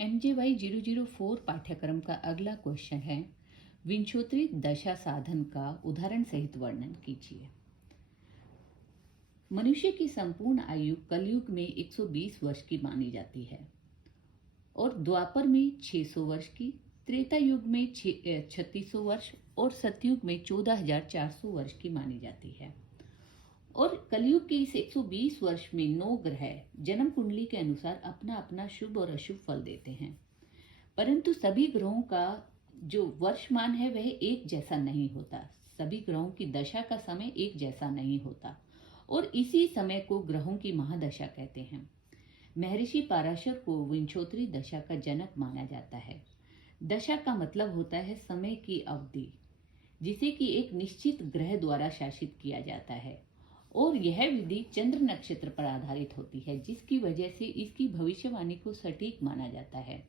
MJY 004 पाठ्यक्रम का अगला क्वेश्चन है, विंशोत्तरी दशा साधन का उदाहरण सहित वर्णन कीजिए। मनुष्य की संपूर्ण आयु कलयुग में 120 वर्ष की मानी जाती है और द्वापर में 600 वर्ष की, त्रेता युग में 3600 वर्ष और सतयुग में 14,400 वर्ष की मानी जाती है। और कलयुग के इस 120 वर्ष में 9 ग्रह जन्म कुंडली के अनुसार अपना अपना शुभ और अशुभ फल देते हैं, परंतु सभी ग्रहों का जो वर्षमान है वह एक जैसा नहीं होता। सभी ग्रहों की दशा का समय एक जैसा नहीं होता और इसी समय को ग्रहों की महादशा कहते हैं। महर्षि पराशर को विंशोत्तरी दशा का जनक माना जाता है। दशा का मतलब होता है समय की अवधि, जिसे कि एक निश्चित ग्रह द्वारा शासित किया जाता है और यह विधि चंद्र नक्षत्र पर आधारित होती है, जिसकी वजह से इसकी भविष्यवाणी को सटीक माना जाता है।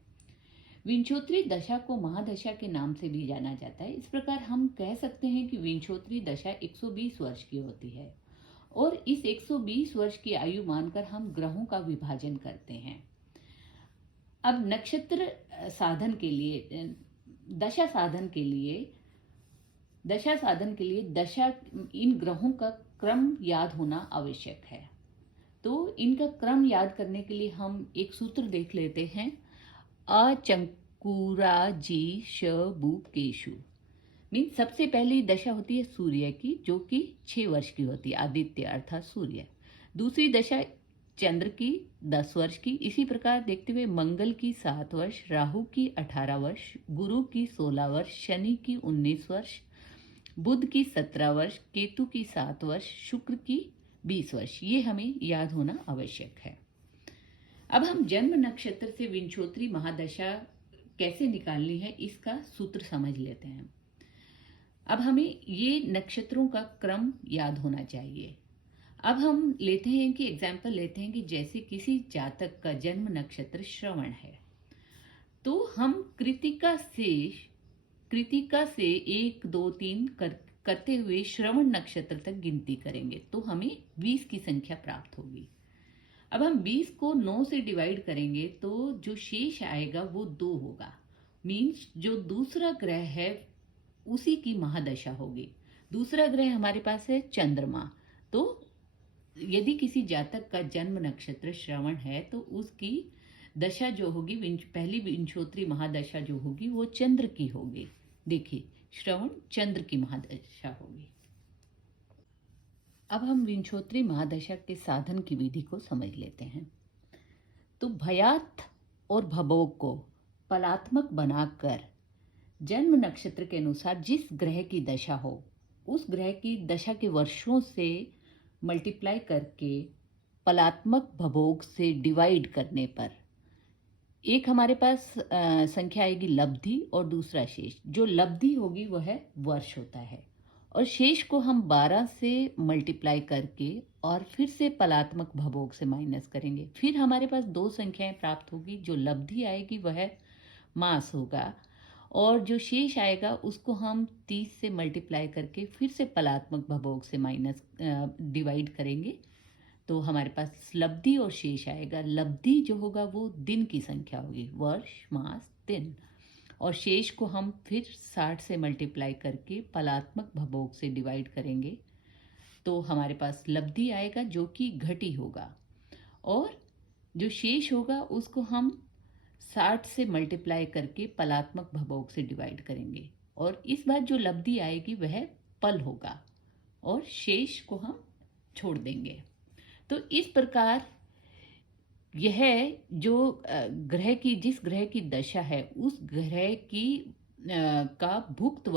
विंशोत्तरी दशा को महादशा के नाम से भी जाना जाता है। इस प्रकार हम कह सकते हैं कि विंशोत्तरी दशा 120 वर्ष की होती है और इस 120 वर्ष की आयु मानकर हम ग्रहों का विभाजन करते हैं। अब नक्षत्र साधन के लिए, दशा साधन के लिए दशा इन ग्रहों का क्रम याद होना आवश्यक है। तो इनका क्रम याद करने के लिए हम एक सूत्र देख लेते हैं। अचंकुरा जी श बु केशु मीन सबसे पहली दशा होती है सूर्य की, जो कि 6 वर्ष की होती है, आदित्य अर्थात सूर्य। दूसरी दशा चंद्र की 10 वर्ष की। इसी प्रकार देखते हुए मंगल की 7 वर्ष, राहु की 18 वर्ष, गुरु की 16 वर्ष, शनि की 19 वर्ष, बुध की 17 वर्ष, केतु की 7 वर्ष, शुक्र की 20 वर्ष। ये हमें याद होना आवश्यक है। अब हम जन्म नक्षत्र से विंशोत्तरी महादशा कैसे निकालनी है, इसका सूत्र समझ लेते हैं। अब हमें ये नक्षत्रों का क्रम याद होना चाहिए। अब हम लेते हैं कि एग्जाम्पल लेते हैं कि जैसे किसी जातक का जन्म नक्षत्र श्रवण है, तो हम कृतिका से 1 2 3 करते हुए श्रवण नक्षत्र तक गिनती करेंगे तो हमें 20 की संख्या प्राप्त होगी। अब हम 20 को 9 से डिवाइड करेंगे तो जो शेष आएगा वो 2 होगा। मीन्स जो दूसरा ग्रह है उसी की महादशा होगी। दूसरा ग्रह हमारे पास है चंद्रमा। तो यदि किसी जातक का जन्म नक्षत्र श्रवण है तो उसकी दशा जो होगी, पहली विंशोत्तरी महादशा जो होगी वो चंद्र की होगी। देखिए, श्रवण चंद्र की महादशा होगी। अब हम विंशोत्तरी महादशा के साधन की विधि को समझ लेते हैं। तो भयात और भभोग को पलात्मक बनाकर जन्म नक्षत्र के अनुसार जिस ग्रह की दशा हो उस ग्रह की दशा के वर्षों से मल्टीप्लाई करके पलात्मक भभोग से डिवाइड करने पर एक हमारे पास संख्या आएगी लब्धि और दूसरा शेष। जो लब्धि होगी वह वर्ष होता है और शेष को हम 12 से मल्टीप्लाई करके और फिर से पलात्मक भभोग से माइनस करेंगे। फिर हमारे पास 2 संख्याएं प्राप्त होगी। जो लब्धि आएगी वह मास होगा और जो शेष आएगा उसको हम 30 से मल्टीप्लाई करके फिर से पलात्मक भभोग से माइनस डिवाइड करेंगे तो हमारे पास लब्धि और शेष आएगा। लब्धि जो होगा वो दिन की संख्या होगी, वर्ष मास दिन, और शेष को हम फिर 60 से मल्टीप्लाई करके पलात्मक भभोग से डिवाइड करेंगे तो हमारे पास लब्धि आएगा जो कि घटी होगा और जो शेष होगा उसको हम 60 से मल्टीप्लाई करके पलात्मक भभोग से डिवाइड करेंगे और इस बार जो लब्धि आएगी वह पल होगा और शेष को हम छोड़ देंगे। तो इस प्रकार यह जो जिस ग्रह की दशा है उस ग्रह की का भुक्त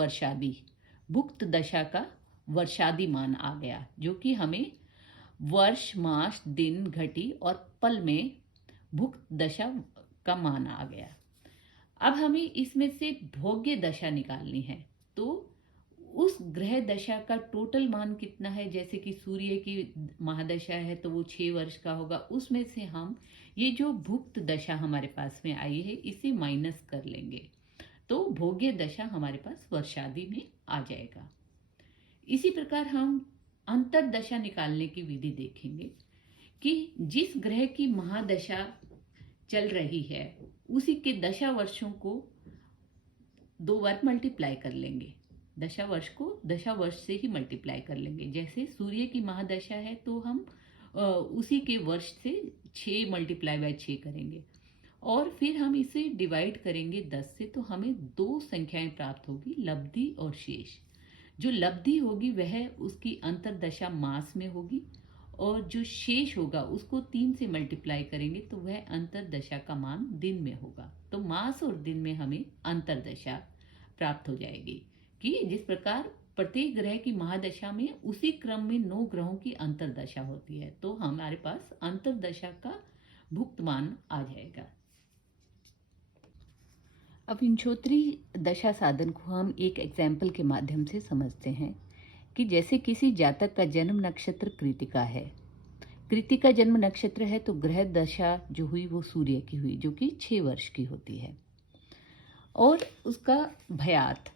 दशा का वर्षादि मान आ गया, जो कि हमें वर्ष मास दिन घटी और पल में भुक्त दशा का मान आ गया। अब हमें इसमें से भोग्य दशा निकालनी है। तो उस ग्रह दशा का टोटल मान कितना है, जैसे कि सूर्य की महादशा है तो वो 6 वर्ष का होगा, उसमें से हम ये जो भुक्त दशा हमारे पास में आई है इसे माइनस कर लेंगे तो भोग्य दशा हमारे पास वर्षादि में आ जाएगा। इसी प्रकार हम अंतर दशा निकालने की विधि देखेंगे कि जिस ग्रह की महादशा चल रही है उसी के दशा वर्षों को 2 बार मल्टीप्लाई कर लेंगे। दशा वर्ष को दशा वर्ष से ही मल्टीप्लाई कर लेंगे। जैसे सूर्य की महादशा है तो हम उसी के वर्ष से 6 मल्टीप्लाई बाय 6 करेंगे और फिर हम इसे डिवाइड करेंगे 10 से, तो हमें 2 संख्याएं प्राप्त होगी, लब्धि और शेष। जो लब्धि होगी वह उसकी अंतर्दशा मास में होगी और जो शेष होगा उसको 3 से मल्टीप्लाई करेंगे तो वह अंतर्दशा का मान दिन में होगा। तो मास और दिन में हमें अंतर्दशा प्राप्त हो जाएगी कि जिस प्रकार प्रत्येक ग्रह की महादशा में उसी क्रम में 9 ग्रहों की अंतर्दशा होती है, तो हमारे पास अंतर्दशा का भुक्तमान आ जाएगा। अब विंशोत्तरी दशा साधन को हम एक एग्जाम्पल के माध्यम से समझते हैं कि जैसे किसी जातक का जन्म नक्षत्र कृतिका है। कृतिका जन्म नक्षत्र है तो ग्रह दशा जो हुई वो सूर्य की हुई, जो कि 6 वर्ष की होती है। और उसका भयात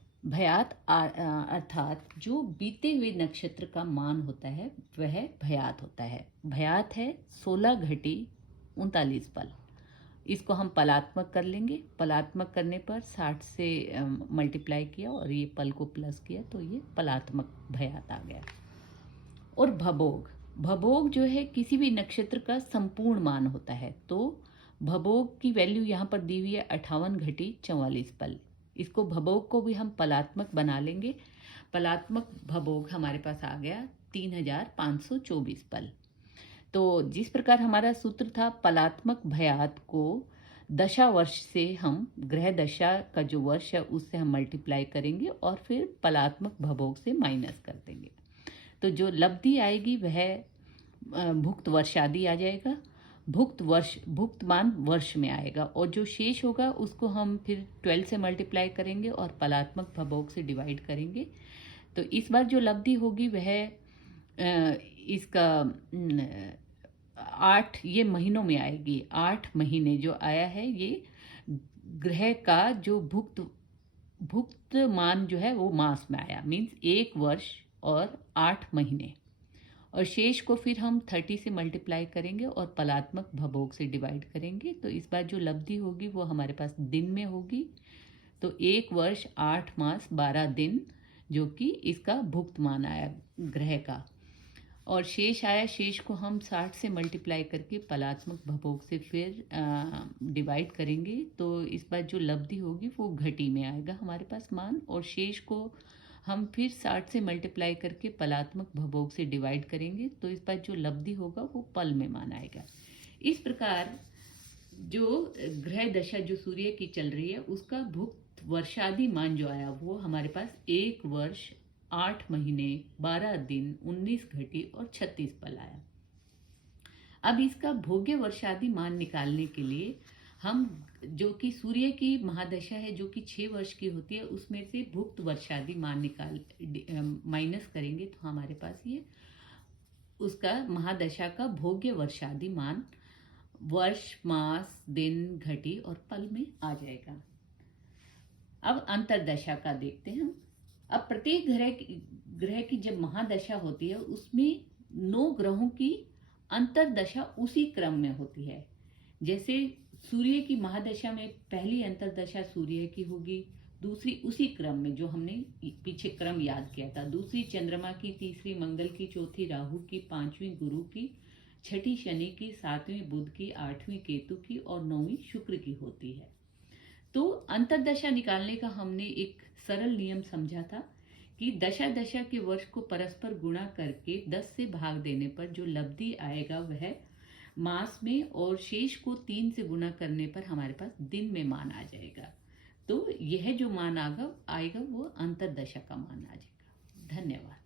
अर्थात जो बीते हुए नक्षत्र का मान होता है वह भयात होता है। भयात है 16 घटी 39 पल। इसको हम पलात्मक कर लेंगे। पलात्मक करने पर 60 से मल्टीप्लाई किया और ये पल को प्लस किया तो ये पलात्मक भयात आ गया। और भभोग जो है किसी भी नक्षत्र का संपूर्ण मान होता है, तो भभोग की वैल्यू यहाँ पर दी हुई है 58 घटी 44 पल। इसको भभोग को भी हम पलात्मक बना लेंगे। पलात्मक भभोग हमारे पास आ गया 3524 पल। तो जिस प्रकार हमारा सूत्र था पलात्मक भयात को दशा वर्ष से हम ग्रह दशा का जो वर्ष है उससे हम मल्टीप्लाई करेंगे और फिर पलात्मक भभोग से माइनस कर देंगे, तो जो लब्धि आएगी वह भुक्त वर्षादि आ जाएगा। भुक्तमान वर्ष में आएगा और जो शेष होगा उसको हम फिर 12 से मल्टीप्लाई करेंगे और पलात्मक भभोग से डिवाइड करेंगे। तो इस बार जो लब्धि होगी वह इसका 8 ये महीनों में आएगी। 8 महीने जो आया है ये ग्रह का जो भुक्त मान जो है वो मास में आया, मीन्स 1 वर्ष और 8 महीने। और शेष को फिर हम 30 से मल्टीप्लाई करेंगे और पलात्मक भभोग से डिवाइड करेंगे। तो इस बार जो लब्धि होगी वो हमारे पास दिन में होगी। तो 1 वर्ष 8 मास 12 दिन जो कि इसका भुक्त मान आया ग्रह का। और शेष आया, शेष को हम 60 से मल्टीप्लाई करके पलात्मक भभोग से फिर डिवाइड करेंगे। तो इस बार जो लब्धि होगी वो घटी में आएगा हमारे पास मान, और शेष को हम फिर 60 से मल्टीप्लाई करके पलात्मक भभोग से डिवाइड करेंगे। तो इस बार जो लब्धि होगा वो पल में मान आएगा। इस प्रकार जो ग्रह दशा जो सूर्य की चल रही है उसका भुक्त वर्षादि मान जो आया वो हमारे पास 1 वर्ष 8 महीने 12 दिन 19 घटी और 36 पल आया। अब इसका भोग्य वर्षादि मान निकालने के लिए हम जो कि सूर्य की महादशा है जो कि 6 वर्ष की होती है उसमें से भुक्त वर्षादि मान माइनस करेंगे तो हमारे पास ये उसका महादशा का भोग्य वर्षादि मान वर्ष मास दिन घटी और पल में आ जाएगा। अब अंतर्दशा का देखते हैं हम। अब प्रत्येक ग्रह की जब महादशा होती है उसमें 9 ग्रहों की अंतर्दशा उसी क्रम में होती है। जैसे सूर्य की महादशा में पहली अंतर्दशा सूर्य की होगी, दूसरी उसी क्रम में जो हमने पीछे क्रम याद किया था, दूसरी चंद्रमा की, तीसरी मंगल की, चौथी राहु की, 5वीं गुरु की, 6ठी शनि की, 7वीं बुध की, 8वीं केतु की और 9वीं शुक्र की होती है। तो अंतर्दशा निकालने का हमने एक सरल नियम समझा था कि दशा दशा के वर्ष को परस्पर गुणा करके 10 से भाग देने पर जो लब्धि आएगा वह मास में, और शेष को 3 से गुणा करने पर हमारे पास दिन में मान आ जाएगा। तो यह जो मान आएगा वो अंतर्दशा का मान आ जाएगा। धन्यवाद।